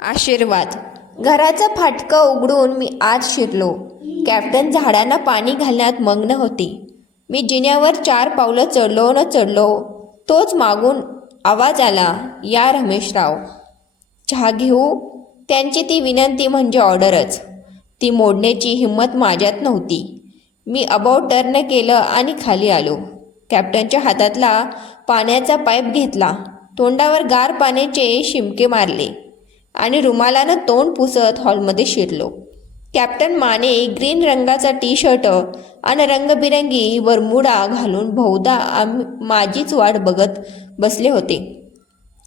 आशीर्वाद. घराचं फाटकं उघडून मी आत शिरलो. कॅप्टन झाडांना पाणी घालण्यात मग्न होते. मी जिन्यावर 4 पावलं चढलो न चढलो तोच मागून आवाज आला, या रमेशराव. चहा घेऊ? त्यांची ती विनंती म्हणजे ऑर्डरच. ती मोडण्याची हिंमत माझ्यात नव्हती. मी अबाउट टर्न केलं आणि खाली आलो. कॅप्टनच्या हातातला पाण्याचा पाईप घेतला, तोंडावर गार पाण्याचे शिंपके मारले आणि रुमालानं तोंड पुसत हॉलमध्ये शिरलो. कॅप्टन माने ग्रीन रंगाचा टी-शर्ट आणि रंगबिरंगी बरमुडा घालून बहुधा माझीच वाट बघत बसले होते.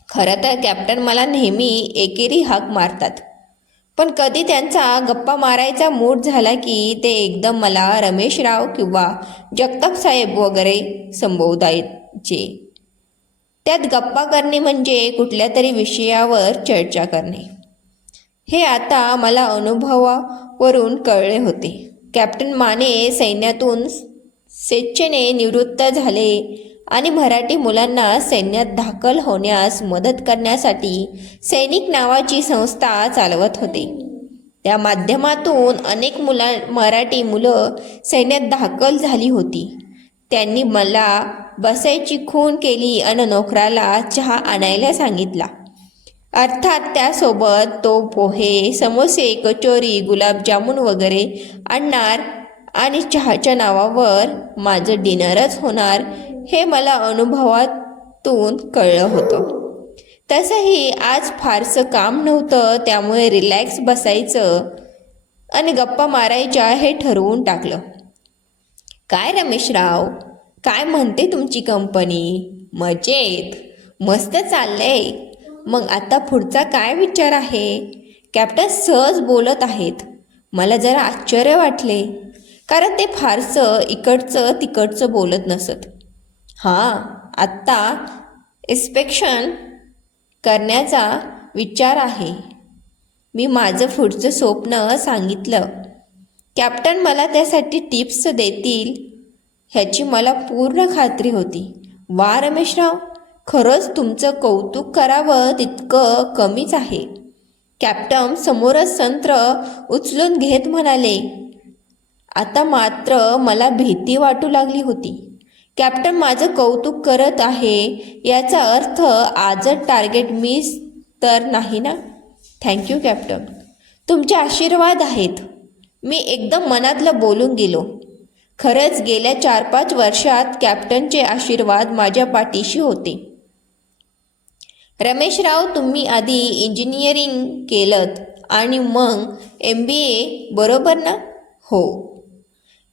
खरं तर कॅप्टन मला नेहमी एकेरी हाक मारतात, पण कधी त्यांचा गप्पा मारायचा मूड झाला की ते एकदम मला रमेशराव किंवा जगताप साहेब वगैरे संबोधायचे. त्यात गप्पा करणे म्हणजे कुठल्या तरी विषयावर चर्चा करणे, हे आता मला अनुभवावरून कळले होते. कॅप्टन माने सैन्यातून स्वेच्छेने निवृत्त झाले आणि मराठी मुलांना सैन्यात दाखल होण्यास मदत करण्यासाठी सैनिक नावाची संस्था चालवत होते. त्या माध्यमातून अनेक मराठी मुलं सैन्यात दाखल झाली होती. त्यांनी मला बसायची खूण केली आणि नोकराला चहा आणायला सांगितला. अर्थात त्यासोबत तो पोहे, समोसे, कचोरी, गुलाबजामुन वगैरे आणणार आणि चहाच्या नावावर माझं डिनरच होणार, हे मला अनुभवातून कळलं होतं. तसंही आज फारसं काम नव्हतं, त्यामुळे रिलॅक्स बसायचं आणि गप्पा मारायच्या हे ठरवून टाकलं. काय रमेशराव, काय म्हणते तुमची कंपनी? मजेत? मस्त चाललंय. मग आता पुढचा काय विचार आहे? कॅप्टन सहज बोलत आहेत. मला जरा आश्चर्य वाटले, कारण ते फारसं इकडचं तिकडचं बोलत नसत. हां, आत्ता इन्स्पेक्शन करण्याचा विचार आहे. मी माझं पुढचं स्वप्न सांगितलं. कॅप्टन मला त्यासाठी टिप्स देतील ह्याची मला पूर्ण खात्री होती. वा रमेशराव, खरंच तुमचं कौतुक करावं तितकं कमीच आहे. कॅप्टन समोरच संत्र उचलून घेत म्हणाले. आता मात्र मला भीती वाटू लागली होती. कॅप्टन माझं कौतुक करत आहे याचा अर्थ आजच टार्गेट मिस तर नाही ना? थँक्यू कॅप्टन, तुमचे आशीर्वाद आहेत. मी एकदम मनातलं बोलून गेलो. खरंच गेल्या 4-5 वर्षात कॅप्टनचे आशीर्वाद माझ्या पाठीशी होते. रमेशराव, तुम्ही आधी इंजिनिअरिंग केलंत आणि मग MBA बरोबर ना? हो.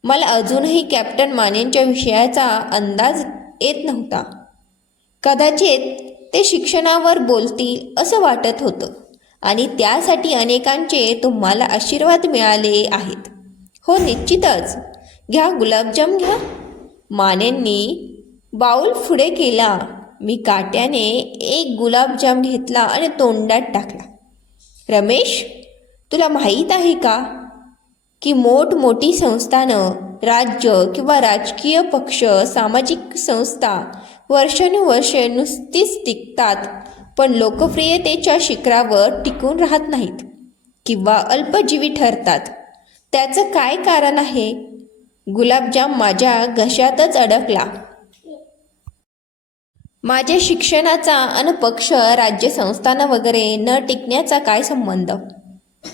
मला अजूनही कॅप्टन मानेंच्या विषयाचा अंदाज येत नव्हता. कदाचित ते शिक्षणावर बोलतील असं वाटत होतं आणि त्यासाठी अनेकांचे तुम्हाला आशीर्वाद मिळाले आहेत. हो निश्चितच. घ्या, गुलाबजाम घ्या. मानेंनी बाऊल पुढे केला. मी काट्याने एक गुलाबजाम घेतला आणि तोंडात टाकला. रमेश, तुला माहीत आहे का की मोठमोठी संस्थानं, राज्य किंवा राजकीय पक्ष, सामाजिक संस्था वर्षानुवर्षे नुसतीच टिकतात, पण लोकप्रियतेच्या शिखरावर टिकून राहत नाहीत किंवा अल्पजीवी ठरतात. त्याचं काय कारण आहे? गुलाबजाम माझ्या घशातच अडकला. माझ्या शिक्षणाचा आणि पक्ष, राज्य, संस्थानं वगैरे न टिकण्याचा काय संबंध?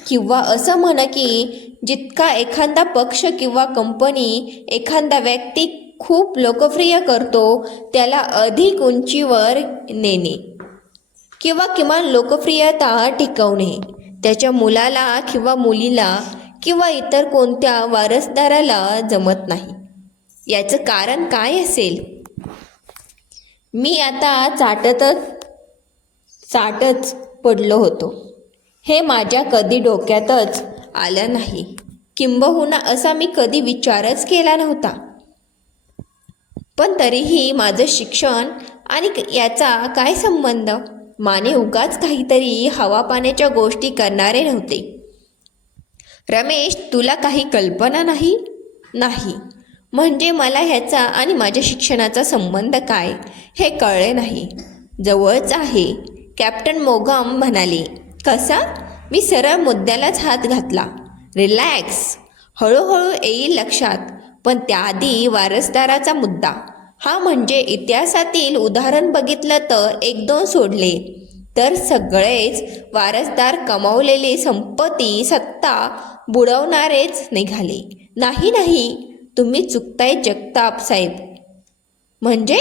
किंवा असं म्हण की जितका एखादा पक्ष किंवा कंपनी एखादा व्यक्ती खूप लोकप्रिय करतो, त्याला अधिक उंचीवर नेणे किंवा किमान लोकप्रियता टिकवणे त्याच्या मुलाला किंवा मुलीला किंवा इतर कोणत्या वारसदाराला जमत नाही. याचं कारण काय असेल? मी आता चाटच पडलो होतो. हे माझ्या कधी डोक्यातच आलं नाही. किंबहुना असा मी कधी विचारच केला नव्हता. पण तरीही माझं शिक्षण आणि याचा काय संबंध? माने उगाच काहीतरी हवा पाण्याच्या गोष्टी करणारे नव्हते. रमेश, तुला काही कल्पना नाही? नाही म्हणजे मला ह्याचा आणि माझ्या शिक्षणाचा संबंध काय, हे कळले नाही. जवळच आहे, कॅप्टन मोगाम म्हणाले. कसा? मी सरळ मुद्द्यालाच हात घातला. रिलॅक्स, हळूहळू येईल लक्षात. पण त्याआधी वारसदाराचा मुद्दा. हा म्हणजे इतिहासातील उदाहरण बघितलं तर 1-2 सोडले तर सगळेच वारसदार कमावलेली संपत्ती सत्ता बुडवणारेच निघाले. नाही नाही, तुम्ही चुकताय जगताप साहेब. म्हणजे?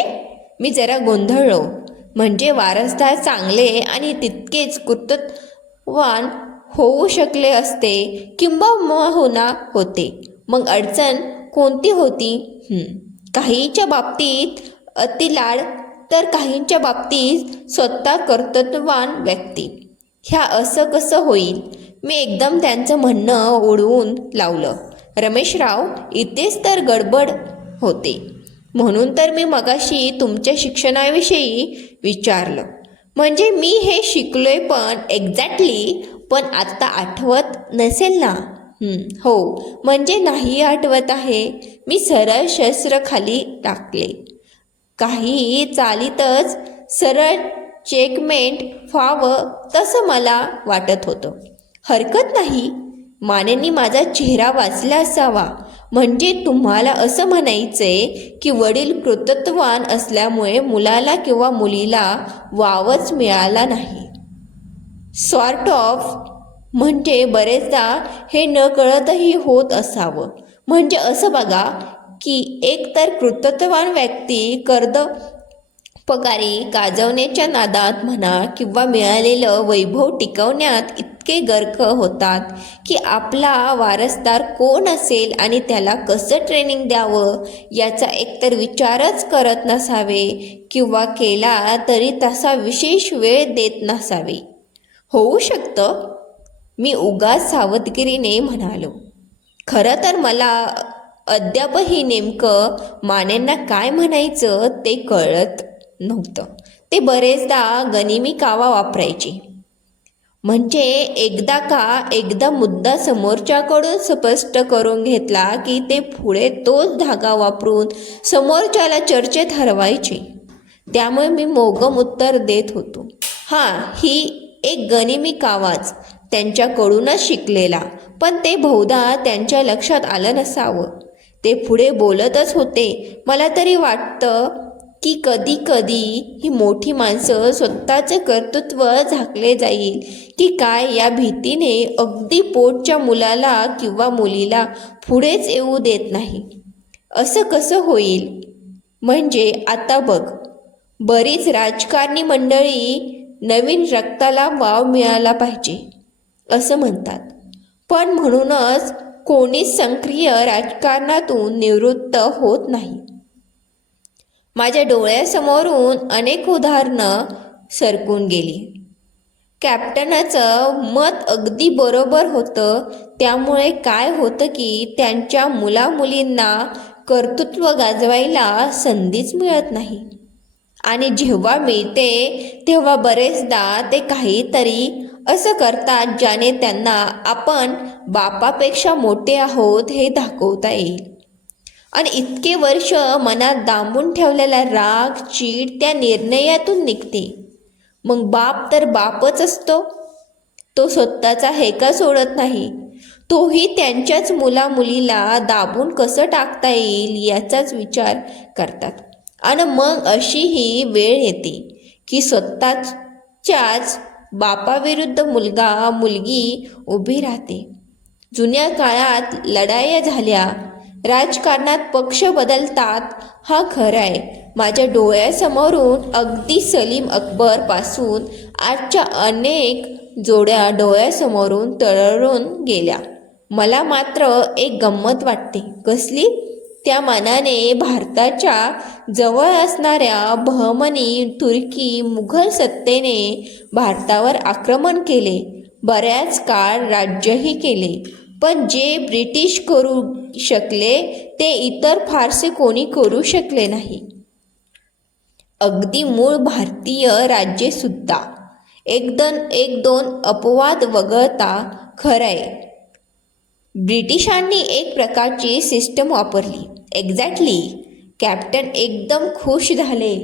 मी जरा गोंधळलो. म्हणजे वारसदार चांगले आणि तितकेच कर्तृत्ववान होऊ शकले असते किंबहुना होते. मग अडचण कोणती होती? काहींच्या बाबतीत अतिलाड तर काहींच्या बाबतीत स्वतः कर्तृत्ववान व्यक्ती. ह्या असं कसं होईल? मी एकदम त्यांचं म्हणणं उडवून लावलं. रमेशराव, इथेच तर गडबड होते. म्हणून तर मी मगाशी तुमच्या शिक्षणाविषयी विचारलं. म्हणजे मी हे शिकलोय पण एक्झॅक्टली, पण आत्ता आठवत नसेल ना? हो, म्हणजे नाही आठवत आहे. मी सरळ शस्त्र खाली टाकले. काही चालीतच सरळ चेकमेट व्हावं तसं मला वाटत होतं. हरकत नाही. मानेनी माझा चेहरा वाचला असावा. म्हणजे तुम्हाला असं म्हणायचंय की वडील कर्तृत्ववान असल्यामुळे मुलाला किंवा मुलीला वावच मिळाला नाही. Sort of. म्हणजे बरेचदा हे न कळतही होत असावं. म्हणजे असं बघा की एकतर कर्तृत्ववान व्यक्ती पगारी गाजवण्याच्या नादात म्हणा किंवा मिळालेलं वैभव टिकवण्यात इतके गर्क होतात की आपला वारसदार कोण असेल आणि त्याला कसं ट्रेनिंग द्यावं याचा एकतर विचारच करत नसावे किंवा केला तरी तसा विशेष वेळ देत नसावे. होऊ शकतं, मी उगाच सावधगिरीने म्हणालो. खरं तर मला अद्यापही नेमकं मानेंना काय म्हणायचं ते कळत नव्हतं. ते बरेचदा गनिमी कावा वापरायचे. म्हणजे एकदा मुद्दा समोरच्याकडून स्पष्ट करून घेतला की ते पुढे तोच धागा वापरून समोरच्याला चर्चेत हरवायचे. त्यामुळे मी मोगम उत्तर देत होतो. ही एक गनिमी कावाच त्यांच्याकडूनच शिकलेला. पण ते बहुधा त्यांच्या लक्षात आलं नसावं. ते पुढे बोलतच होते. मला तरी वाटतं की कधी ही मोठी माणसं स्वतःचे कर्तृत्व झाकले जाईल की काय या भीतीने अगदी पोटच्या मुलाला किंवा मुलीला पुढेच येऊ देत नाही. असं कसं होईल? म्हणजे आता बघ, बरीच राजकारणी मंडळी नवीन रक्ताला वाव मिळाला पाहिजे असं म्हणतात. पण म्हणूनच कोणीच सक्रिय राजकारणातून निवृत्त होत नाही. माझ्या डोळ्यासमोरून अनेक उदाहरणं सरकून गेली. कॅप्टनाचं मत अगदी बरोबर होतं. त्यामुळे काय होतं की त्यांच्या मुलामुलींना कर्तृत्व गाजवायला संधीच मिळत नाही. आणि जेव्हा मिळते तेव्हा बरेचदा ते काहीतरी असं करतात ज्याने त्यांना आपण बापापेक्षा मोठे आहोत हे दाखवता येईल. आणि इतके वर्ष मनात दांबून ठेवलेला राग चीड त्या निर्णयातून निघते. मग बाप तर बापच असतो. तो स्वतःचा हेका सोडत नाही. तोही त्यांच्याच मुलामुलीला दाबून कसं टाकता येईल याचाच विचार करतात. आणि मग अशीही वेळ येते की स्वतःच्याच बापाविरुद्ध मुलगा मुलगी उभी राहते. जुन्या काळात लढाया झाल्या, राजकारणात पक्ष बदलतात. हा खरं आहे. माझ्या डोळ्यासमोरून अगदी सलीम अकबर पासून आजच्या अनेक जोड्या डोळ्यासमोरून तरळून गेल्या. मला मात्र एक गंमत वाटते. कसली? त्या मानाने भारताच्या जवळ असणाऱ्या बहमनी तुर्की मुघल सत्तेने भारतावर आक्रमण केले. बऱ्याच काळ राज्यही केले. पण जे ब्रिटिश करू शकले ते इतर फारसे कोणी करू शकले नाही. अगदी मूळ भारतीय राज्येसुद्धा. एक दोन अपवाद वगळता खरंय ब्रिटिशांनी एक प्रकारची सिस्टम वापरली. एक्झॅक्टली. कॅप्टन एकदम खुश झाले.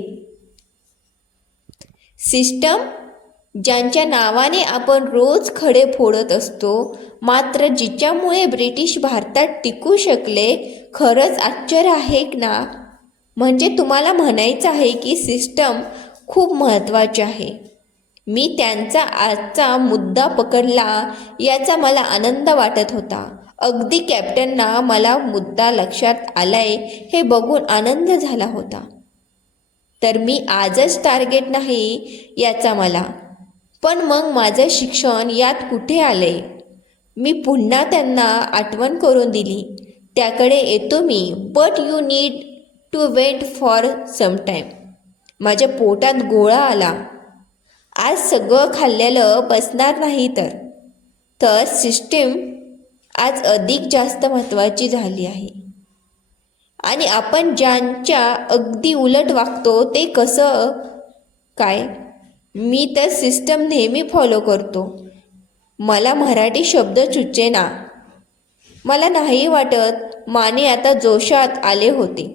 सिस्टम? ज्यांच्या नावाने आपण रोज खडे फोडत असतो, मात्र जिच्यामुळे ब्रिटिश भारतात टिकू शकले, खरंच आश्चर्य आहे ना? म्हणजे तुम्हाला म्हणायचं आहे की सिस्टम खूप महत्त्वाची आहे. मी त्यांचा आजचा मुद्दा पकडला याचा मला आनंद वाटत होता. अगदी कॅप्टनना मला मुद्दा लक्षात आलाय हे बघून आनंद झाला होता. तर मी आजच टार्गेट नाही याचा मला. पण मग माझं शिक्षण यात कुठे आले? मी पुन्हा त्यांना आठवण करून दिली. त्याकडे येतो मी, but you need to wait for some time. माझ्या पोटात गोळा आला. आज सगळं खाल्लेलं बसणार नाही तर सिस्टीम आज अधिक जास्त महत्त्वाची झाली आहे. आणि आपण ज्यांच्या अगदी उलट वागतो ते कसं काय? मी तर सिस्टम नेहमी फॉलो करतो. मला मराठी शब्द सुचेना. मला नाही वाटत माने आता जोशात आले होते.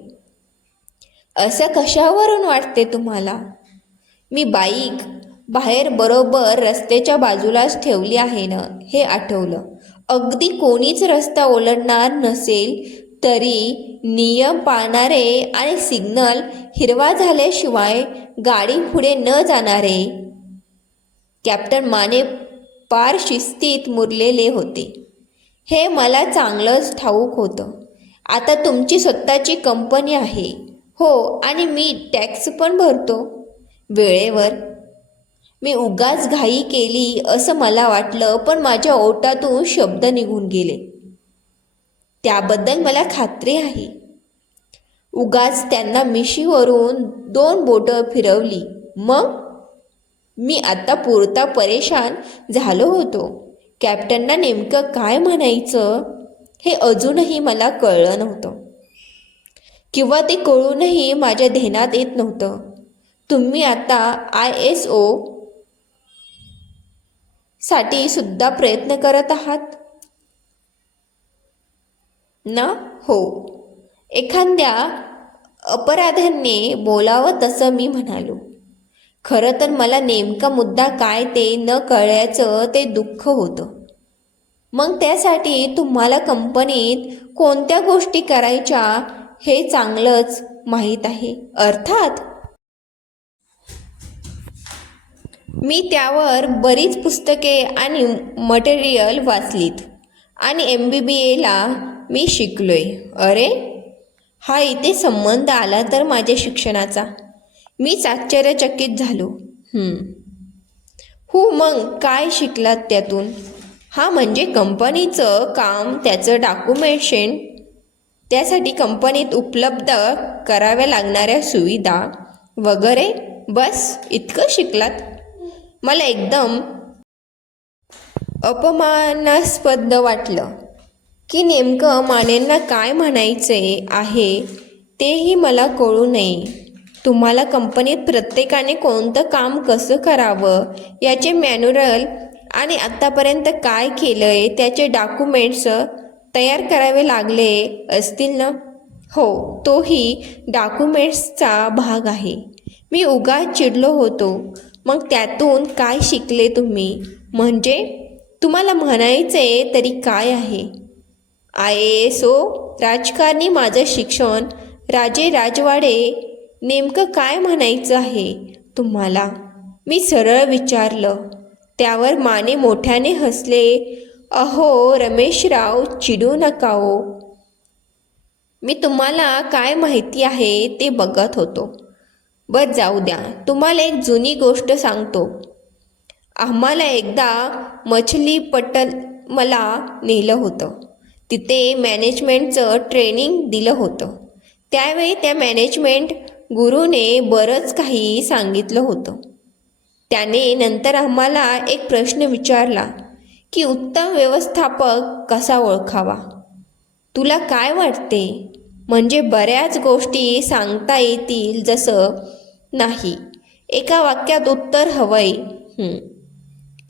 असं कशावरून वाटते तुम्हाला? मी बाईक बाहेर बरोबर रस्त्याच्या बाजूलाच ठेवली आहे ना हे आठवलं. अगदी कोणीच रस्ता ओलांडणार नसेल तरी नियम पाळणारे आणि सिग्नल हिरवा झाल्याशिवाय गाडी पुढे न जाणारे कॅप्टन माने पार शिस्तीत मुरलेले होते. हे मला चांगलंच ठाऊक होतं. आता तुमची स्वतःची कंपनी आहे. हो, आणि मी टॅक्स पण भरतो वेळेवर. मी उगाच घाई केली असं मला वाटलं, पण माझ्या ओठातून शब्द निघून गेले. त्याबद्दल मला खात्री आहे. उगाच त्यांना मिशीवरून 2 बोटं फिरवली. मग मी आता पुरता परेशान झालो होतो. कॅप्टनना नेमकं काय म्हणायचं हे अजूनही मला कळलं नव्हतं, किंवा ते कळूनही माझ्या ध्यानात येत नव्हतं. तुम्ही आता ISO साठी सुद्धा प्रयत्न करत आहात ना? हो. एखाद्या अपराध्याने बोलावं तसं मी म्हणालो. खरं तर मला नेमका मुद्दा काय ते न कळल्याचं ते दुःख होतं. मग त्यासाठी तुम्हाला कंपनीत कोणत्या गोष्टी करायच्या हे चांगलंच माहीत आहे. अर्थात मी त्यावर बरीच पुस्तके आणि मटेरियल वाचलीत आणि MBBAला मी शिकलोय. अरे, हा इथे संबंध आला तर माझ्या शिक्षणाचा. मीच आश्चर्यचकित झालो. हो, मग काय शिकलात त्यातून? हा, म्हणजे कंपनीचं काम, त्याचं डॉक्युमेंटेशन, त्यासाठी कंपनीत उपलब्ध कराव्या लागणाऱ्या सुविधा वगैरे. बस इतकं शिकलात? मला एकदम अपमानास्पद वाटलं की नेमकं मानेंना काय म्हणायचे आहे तेही मला कळू नये. तुम्हाला कंपनीत प्रत्येकाने कोणतं काम कसं करावं याचे मॅन्युअल आणि आत्तापर्यंत काय केलं आहे त्याचे डॉक्युमेंट्स तयार करावे लागले असतील ना? हो, तोही डॉक्युमेंट्सचा भाग आहे. मी उगाच चिडलो होतो. मग त्यातून काय शिकले तुम्ही? म्हणजे तुम्हाला म्हणायचे तरी काय आहे? ISO राजकारणी माझं शिक्षण, राजे राजवाडे, नेमकं काय म्हणायचं आहे तुम्हाला? मी सरळ विचारलं. त्यावर माने मोठ्याने हसले. अहो रमेशराव, चिडू नका हो. मी तुम्हाला काय माहिती आहे ते बघत होतो. बरं, जाऊ द्या. तुम्हाला एक जुनी गोष्ट सांगतो. आम्हाला एकदा मछलीपट्टणमला नेलं होतं. तिथे मॅनेजमेंटचं ट्रेनिंग दिलं होतं. त्यावेळी त्या मॅनेजमेंट गुरुने बरंच काही सांगितलं होतं. त्याने नंतर आम्हाला एक प्रश्न विचारला की उत्तम व्यवस्थापक कसा ओळखावा? तुला काय वाटते? म्हणजे बऱ्याच गोष्टी सांगता येतील जसं नाही. एका वाक्यात उत्तर हवंय.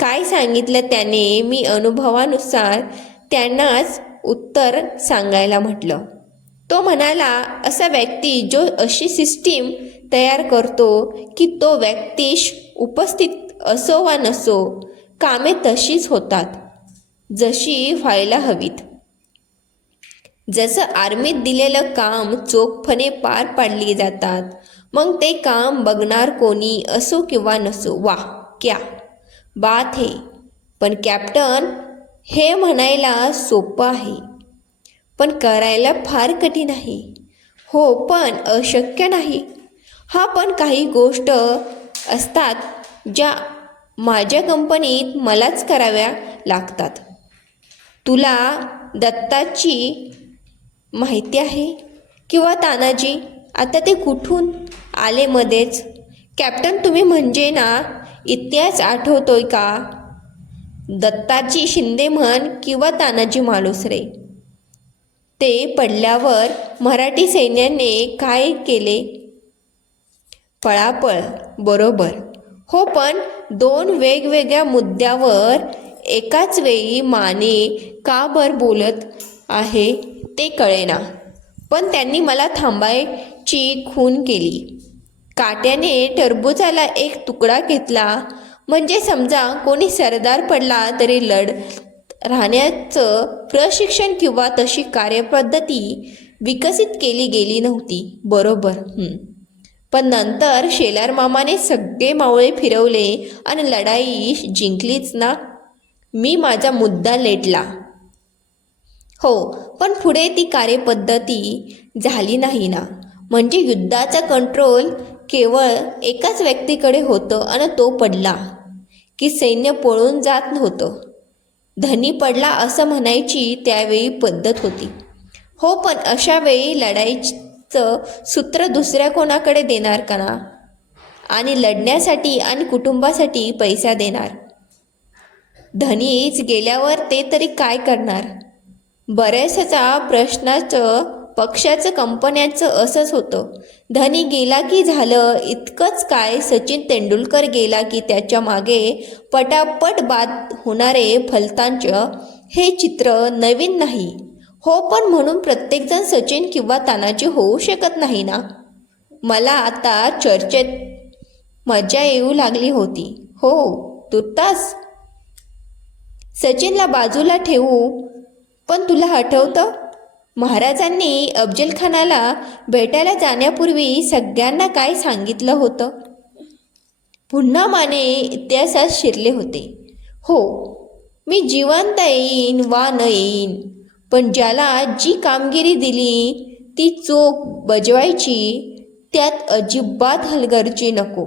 काय सांगितलं त्याने? मी अनुभवानुसार त्यांनाच उत्तर सांगायला म्हटलं. तो म्हणाला, असा व्यक्ती जो अशी सिस्टीम तयार करतो की तो व्यक्तीश उपस्थित असो वा नसो, कामे तशीच होतात जशी व्हायला हवीत. जसं आर्मीत दिलेलं काम चोखपणे पार पाडली जातात, मग ते काम बघणार कोणी असो किंवा नसो. वा क्या बात है. पण कॅप्टन, हे म्हणायला सोपं आहे, पण करायला फार कठीण आहे. हो, पण अशक्य नाही. हा, पण काही गोष्ट असतात ज्या माझ्या कंपनीत मलाच कराव्या लागतात. तुला दत्ताची माहिती आहे किंवा तानाजी? आता ते कुठून आले मध्येच? कॅप्टन, तुम्ही म्हणजे ना इतिहास आठवतोय का? दत्ताजी शिंदे म्हण किंवा तानाजी मालुसरे. ते पडल्यावर मराठी सैन्याने काय केले? पळापळ. बरोबर. हो, पण दोन वेगवेगळ्या मुद्द्यावर एकाच वेळी माने का बरं बोलत आहे ते कळेना. पण त्यांनी मला थांबायची खूण केली. काट्याने टरबुजाला एक तुकडा घेतला म्हणजे समजा कोणी सरदार पडला तरी राहण्याचं प्रशिक्षण किंवा तशी कार्यपद्धती विकसित केली गेली नव्हती. बरोबर. पण नंतर शेलार मामाने सगळे मावळे फिरवले आणि लढाई जिंकलीच ना. मी माझा मुद्दा लेटला. हो, पण पुढे ती कार्यपद्धती झाली नाही ना. म्हणजे युद्धाचा कंट्रोल केवळ एकाच व्यक्तीकडे होतं आणि तो पडला की सैन्य पळून जात नव्हतं. धनी पडला असं म्हणायची त्यावेळी पद्धत होती. हो, पण अशा वेळी लढाईचं सूत्र दुसऱ्या कोणाकडे देणार का ना? आणि लढण्यासाठी आणि कुटुंबासाठी पैसा देणार. धनीच गेल्यावर ते तरी काय करणार? बऱ्याचशा प्रश्नाचं पक्षाचं कंपन्यांचं असंच होतं. धनी गेला की झालं इतकंच काय, सचिन तेंडुलकर गेला की त्याच्या मागे पटापट बाद होणारे फलतांच हे चित्र नवीन नाही. हो, पण म्हणून प्रत्येकजण सचिन किंवा तानाजी होऊ शकत नाही ना. मला आता चर्चेत मजा येऊ लागली होती. हो, तुर्तास सचिनला बाजूला ठेवू. पण तुला आठवतं, महाराजांनी अफजलखानाला भेटायला जाण्यापूर्वी सगळ्यांना काय सांगितलं होतं? पुन्हा माने इतिहासात शिरले होते. हो, मी जिवंत येईन वा न येईन, पण ज्याला जी कामगिरी दिली ती चोख बजवायची, त्यात अजिबात हलगर्जी नको.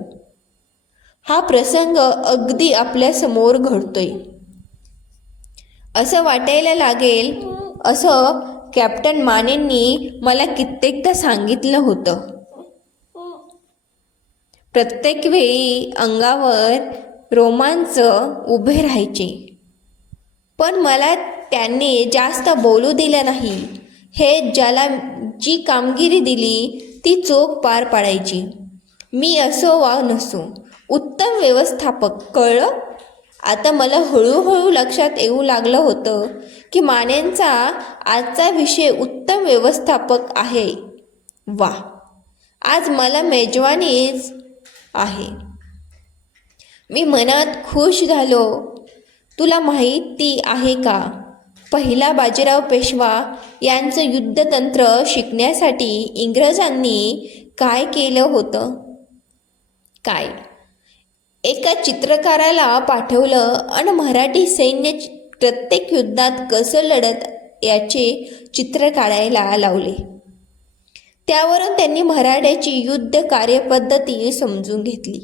हा प्रसंग अगदी आपल्यासमोर घडतोय असं वाटायला लागेल असं कॅप्टन मानेंनी मला कित्येकदा सांगितलं होतं. प्रत्येक वेळी अंगावर रोमांच उभे राहायचे, पण मला त्यांनी जास्त बोलू दिलं नाही. हे ज्याला जी कामगिरी दिली ती चोख पार पाडायची. मी असो वा नसो उत्तम व्यवस्थापक, कळलं? आता मला हळूहळू लक्षात येऊ लागलं होतं की मानेंचा आजचा विषय उत्तम व्यवस्थापक आहे. वा, आज मला मेजवानीच आहे. मी मनात खुश झालो. तुला माहिती आहे का, पहिला बाजीराव पेशवा यांचं युद्धतंत्र शिकण्यासाठी इंग्रजांनी काय केलं होतं? काय? एका चित्रकाराला पाठवलं आणि मराठी सैन्य प्रत्येक युद्धात कसं लढत याचे चित्र काढायला लावले. त्यावरून त्यांनी मराठ्याची युद्ध कार्यपद्धती समजून घेतली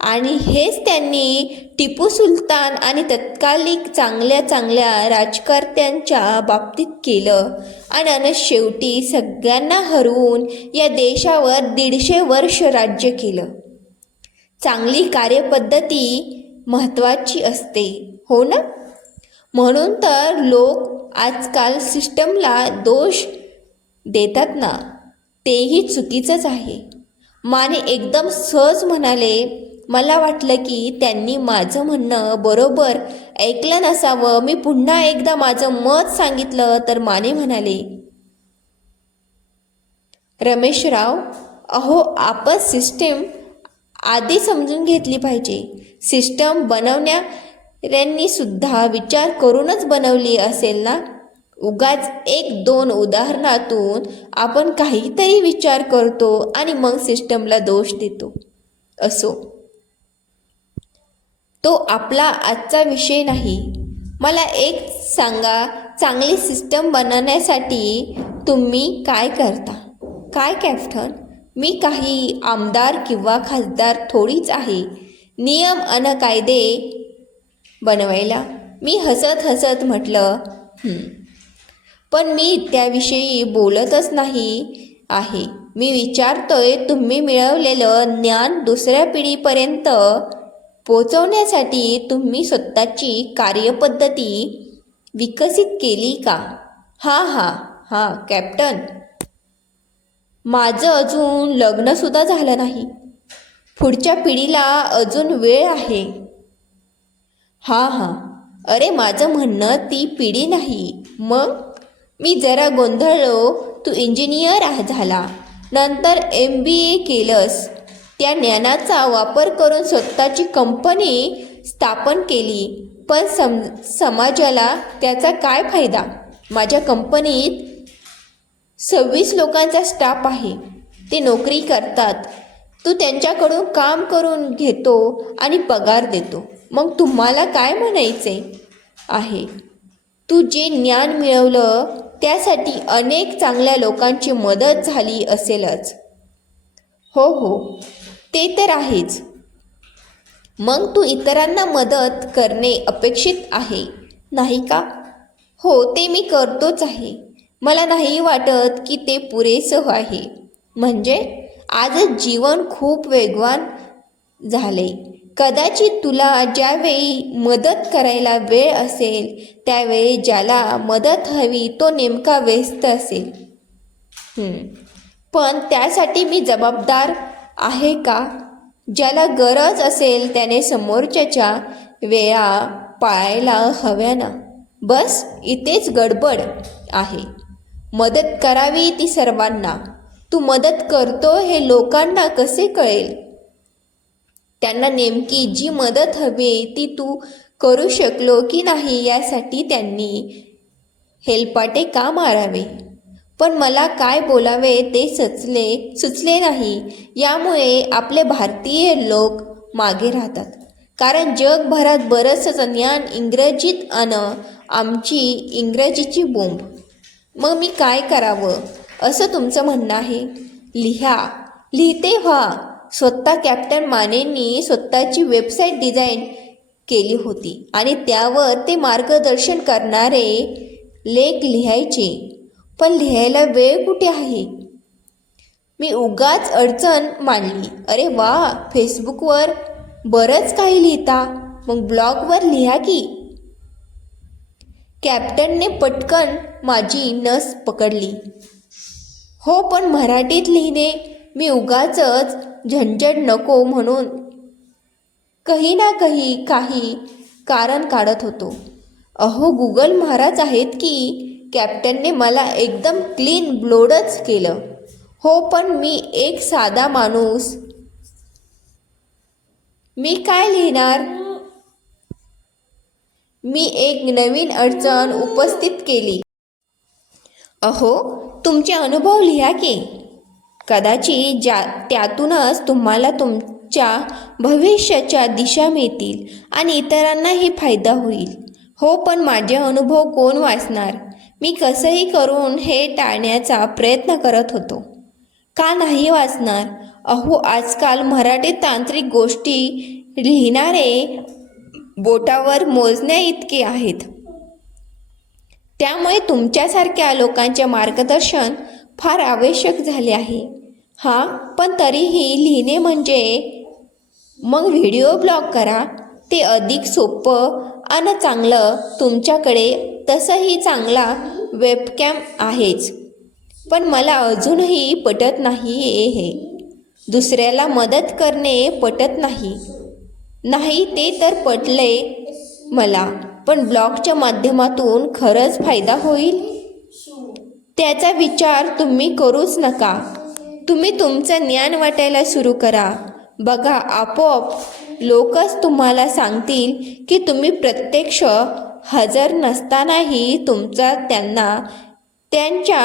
आणि हेच त्यांनी टिपू सुलतान आणि तत्कालिक चांगल्या राजकर्त्यांच्या बाबतीत केलं आणि शेवटी सगळ्यांना हरवून या देशावर 150 वर्ष राज्य केलं. चांगली कार्यपद्धती महत्त्वाची असते, हो ना? म्हणून तर लोक आजकाल सिस्टमला दोष देतात ना, तेही चुकीचंच आहे. माने एकदम सहज म्हणाले. मला वाटलं की त्यांनी माझं म्हणणं बरोबर ऐकलं नसावं. मी पुन्हा एकदा माझं मत सांगितलं तर माने म्हणाले, रमेशराव, अहो, आपण सिस्टीम आधी समजून घेतली पाहिजे. सिस्टम बनवणाऱ्यांनी सुद्धा विचार करूनच बनवली असेल ना. उगाच 1-2 उदाहरणातून आपण काहीतरी विचार करतो आणि मग सिस्टमला दोष देतो. असो, तो आपला आजचा विषय नाही. मला एक सांगा, चांगली सिस्टम बनवण्यासाठी तुम्ही काय करता? काय कॅप्टन? मी काही आमदार किंवा खासदार थोडीच आहे नियम अन कायदे बनवायला. मी हसत हसत म्हटलं, पण मी त्याविषयी बोलतच नाही आहे. मी विचारतोय, तुम्ही मिळवलेलं ज्ञान दुसऱ्या पिढीपर्यंत पोचवण्यासाठी तुम्ही स्वतःची कार्यपद्धती विकसित केली का? हां कॅप्टन, माझं अजून लग्नसुद्धा झालं नाही. पुढच्या पिढीला अजून वेळ आहे. हां, अरे माझं म्हणणं ती पिढी नाही. मग? मी जरा गोंधळलो. तू इंजिनियर झाला, नंतर MBA केलंस, त्या ज्ञानाचा वापर करून स्वतःची कंपनी स्थापन केली, पण समाजाला त्याचा काय फायदा? माझ्या कंपनीत 26 लोकांचा स्टाफ आहे. ते नोकरी करतात. तू त्यांच्याकडून काम करून घेतो आणि पगार देतो. मग तुम्हाला काय म्हणायचे आहे? तू जे ज्ञान मिळवलं त्यासाठी अनेक चांगल्या लोकांची मदत झाली असेलच. हो, ते तर आहेच. मग तू इतरांना मदत करणे अपेक्षित आहे, नाही का? हो, ते मी करतोच आहे. मला नाही वाटत की ते पुरेसं आहे. म्हणजे आजच जीवन खूप वेगवान झाले. कदाचित तुला ज्यावेळी मदत करायला वेळ असेल त्यावेळी ज्याला मदत हवी तो नेमका व्यस्त असेल. पण त्यासाठी मी जबाबदार आहे का? ज्याला गरज असेल त्याने समोरच्याच्या वेळा पाळायला हव्या ना. बस इथेच गडबड आहे. मदत करावी ती सर्वांना. तू मदत करतो हे लोकांना कसे कळेल? त्यांना नेमकी जी मदत हवी ती तू करू शकलो की नाही यासाठी त्यांनी हेलपाटे का मारावे? पण मला काय बोलावे ते सुचले नाही. यामुळे आपले भारतीय लोक मागे राहतात. कारण जगभरात बरंचसं ज्ञान इंग्रजीत आमची इंग्रजीची बोंब. मग मी काय करावं असं तुमचं म्हणणं आहे? लिहिते व्हा. स्वतः कॅप्टन मानेंनी स्वतःची वेबसाईट डिझाईन केली होती आणि त्यावर ते मार्गदर्शन करणारे लेख लिहायचे. पण लिहायला वेळ कुठे आहे? मी उगाच अडचण मांडली. अरे वा, फेसबुकवर बरंच काही लिहिता, मग ब्लॉगवर लिहा की. कॅप्टनने पटकन माझी नस पकडली. हो, पण मराठीत लिहिणे. मी उगाचच झंझट नको म्हणून काही ना काही कारण काढत होतो. अहो, गुगल महाराज आहेत की. कॅप्टनने मला एकदम क्लीन ब्लोडच केलं. हो, पण मी एक साधा माणूस. मी काय लिहिणार? मी एक नवीन अडचण उपस्थित केली. अहो, तुमचे अनुभव लिहा की. कदाचित त्यातूनच तुम्हाला तुमच्या भविष्याच्या दिशा मिळतील आणि इतरांनाही फायदा होईल. हो, पण माझे अनुभव कोण वाचणार? मी कसंही करून हे टाळण्याचा प्रयत्न करत होतो. का नाही वाचणार? अहो, आजकाल मराठीत तांत्रिक गोष्टी लिहिणारे बोटावर मोजण्या इतके आहेत. त्यामुळे तुमच्यासारख्या लोकांचे मार्गदर्शन फार आवश्यक झाले आहे. पण तरीही लिहिणे म्हणजे मग व्हिडिओ ब्लॉग करा. ते अधिक सोपं आणि चांगलं. तुमच्याकडे तसंही चांगला वेबकॅम आहेच. पण मला अजूनही पटत नाही हे. दुसऱ्याला मदत करणे पटत नाही ते तर पटले मला. पण ब्लॉगच्या माध्यमातून खरंच फायदा होईल त्याचा विचार तुम्ही करूच नका. तुम्ही तुमचं ज्ञान वाटायला सुरू करा. बघा, आपोआप लोकच तुम्हाला सांगतील की तुम्ही प्रत्यक्ष हजर नसतानाही तुमचा त्यांना त्यांच्या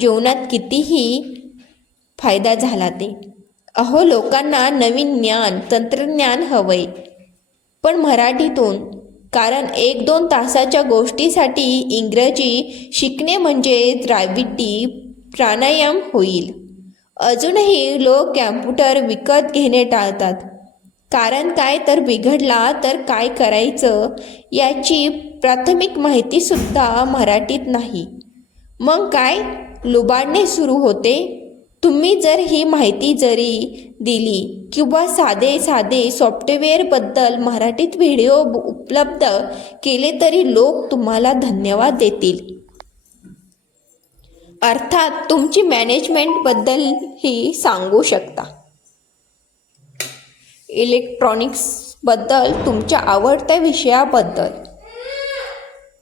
जीवनात कितीही फायदा झाला ते. अहो, लोकांना नवीन ज्ञान तंत्रज्ञान हवंय, पण मराठीतून. कारण 1-2 तासाच्या गोष्टीसाठी इंग्रजी शिकणे म्हणजे द्राविडी प्राणायाम होईल. अजूनही लोक कॅम्प्युटर विकत घेणे टाळतात. कारण काय तर बिघडला तर काय करायचं याची प्राथमिक माहितीसुद्धा मराठीत नाही. मग काय लुबाडणे सुरू होते. तुम्ही जर ही माहिती जरी दिली किंवा साधे सॉफ्टवेअरबद्दल मराठीत व्हिडिओ उपलब्ध केले तरी लोक तुम्हाला धन्यवाद देतील. अर्थात तुमची मॅनेजमेंटबद्दलही सांगू शकता. इलेक्ट्रॉनिक्सबद्दल, तुमच्या आवडत्या विषयाबद्दल.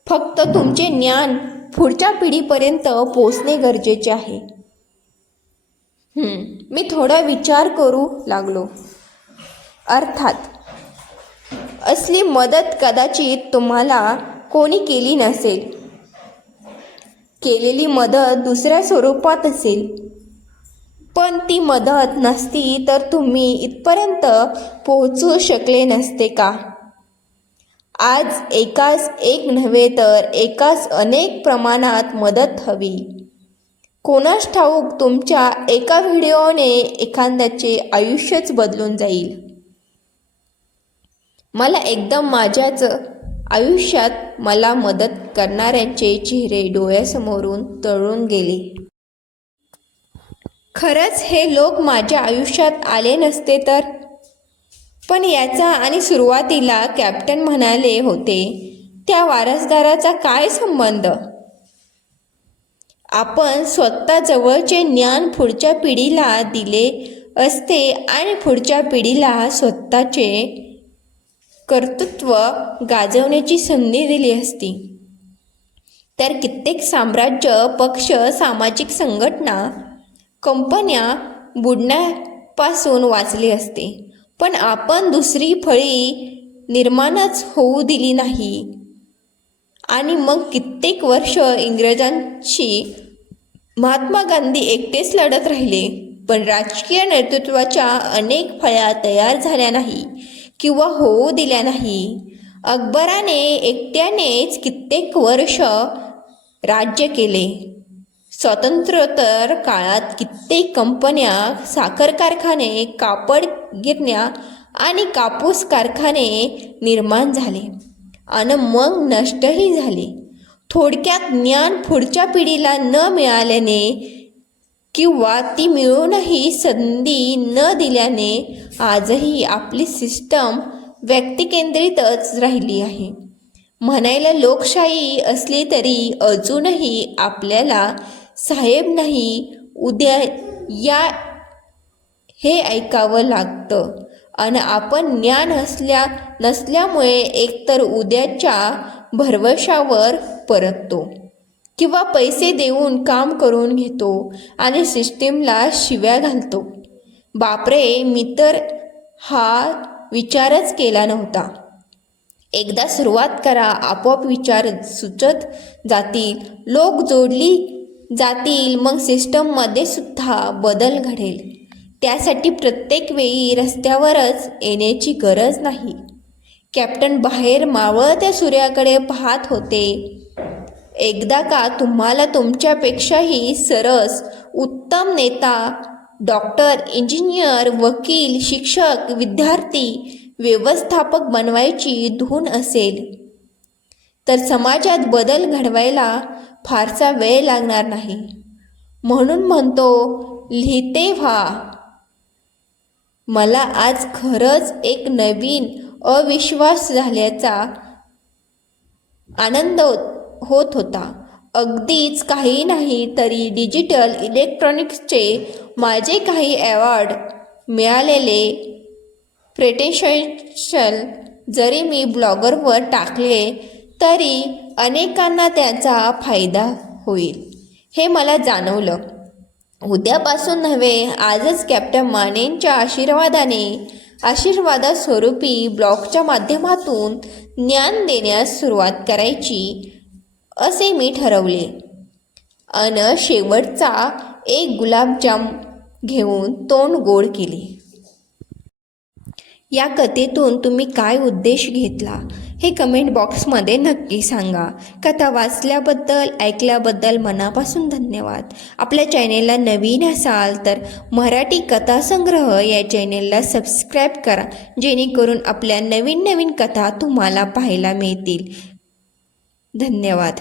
फक्त तुमचे ज्ञान पुढच्या पिढीपर्यंत पोचणे गरजेचे आहे. मी थोडा विचार करू लागलो. अर्थात असली मदत कदाचित तुम्हाला कोणी केली नसेल. केलेली मदत दुसऱ्या स्वरूपात असेल. पण ती मदत नसती तर तुम्ही इथपर्यंत पोहोचू शकले नसते का? आज एकाच एक नव्हे तर एकाच अनेक प्रमाणात मदत हवी. कोणास ठाऊक तुमच्या एका व्हिडिओने एखाद्याचे आयुष्यच बदलून जाईल. मला एकदम माझ्याच आयुष्यात मला मदत करणाऱ्यांचे चेहरे डोळ्यासमोरून तळून गेले. खरंच हे लोक माझ्या आयुष्यात आले नसते तर. पण याचा आणि सुरुवातीला कॅप्टन म्हणाले होते त्या वारसदाराचा काय संबंध? आपण स्वतः जवळचे ज्ञान पुढच्या पिढीला दिले असते आणि पुढच्या पिढीला स्वतःचे कर्तृत्व गाजवण्याची संधी दिली असती तर कित्येक साम्राज्य, पक्ष, सामाजिक संघटना, कंपन्या बुडण्यापासून वाचले असते. पण आपण दुसरी फळी निर्माणच होऊ दिली नाही. आणि मग कित्येक वर्ष इंग्रजांशी महात्मा गांधी एकटेच लढत राहिले. पण राजकीय नेतृत्वाच्या अनेक फळ्या तयार झाल्या नाही किंवा होऊ दिल्या नाही. अकबराने एकट्यानेच कित्येक वर्ष राज्य केले. स्वातंत्र्योत्तर काळात कित्येक कंपन्या, साखर कारखाने, कापड गिरण्या आणि कापूस कारखाने निर्माण झाले आणि मग नष्टही झाले. थोडक्यात ज्ञान पुढच्या पिढीला न मिळाल्याने किंवा ती मिळूनही संधी न दिल्याने आजही आपली सिस्टम व्यक्तिकेंद्रितच राहिली आहे. म्हणायला लोकशाही असली तरी अजूनही आपल्याला साहेब नाही उद्या या हे ऐकावं लागतं आणि आपण ज्ञान नसल्यामुळे एकतर उद्याच्या भरवशावर परततो किंवा पैसे देऊन काम करून घेतो आणि सिस्टीमला शिव्या घालतो. बापरे, मी तर हा विचारच केला नव्हता. एकदा सुरुवात करा, आपोआप विचार सुचत जातील, लोक जोडली जातील, मग सिस्टममध्ये सुद्धा बदल घडेल. त्यासाठी प्रत्येक वेळी रस्त्यावरच येण्याची गरज नाही. कॅप्टन बाहेर मावळत्या सूर्याकडे पाहत होते. एकदा का तुम्हाला तुमच्यापेक्षाही सरस उत्तम नेता, डॉक्टर, इंजिनियर, वकील, शिक्षक, विद्यार्थी, व्यवस्थापक बनवायची धून असेल तर समाजात बदल घडवायला फारसा वेळ लागणार नाही. म्हणून म्हणतो, लिहिते व्हा. मला आज खरंच एक नवीन अविश्वास झाल्याचा आनंद होत होता. अगदीच काही नाही तरी डिजिटल इलेक्ट्रॉनिक्सचे माझे काही अवॉर्ड मिळालेले प्रेझेंटेशन जरी मी ब्लॉगवर टाकले तरी अनेकांना त्याचा फायदा होईल हे मला जाणवलं. उद्यापासून नव्हे, आजच कॅप्टन मानेंच्या आशीर्वादास्वरूपी ब्लॉगच्या माध्यमातून ज्ञान देण्यास सुरुवात करायची असे मी ठरवले. शेवटचा एक गुलाबजाम घेऊन तोंड गोड केले. या कथेतून तुम्ही काय उद्देश घेतला हे कमेंट बॉक्समध्ये नक्की सांगा. कथा वाचल्याबद्दल, ऐकल्याबद्दल मनापासून धन्यवाद. आपल्या चॅनेलला नवीन असाल तर मराठी कथासंग्रह या चॅनेलला सबस्क्राईब करा, जेणेकरून आपल्या नवीन नवीन कथा तुम्हाला पाहायला मिळतील. धन्यवाद.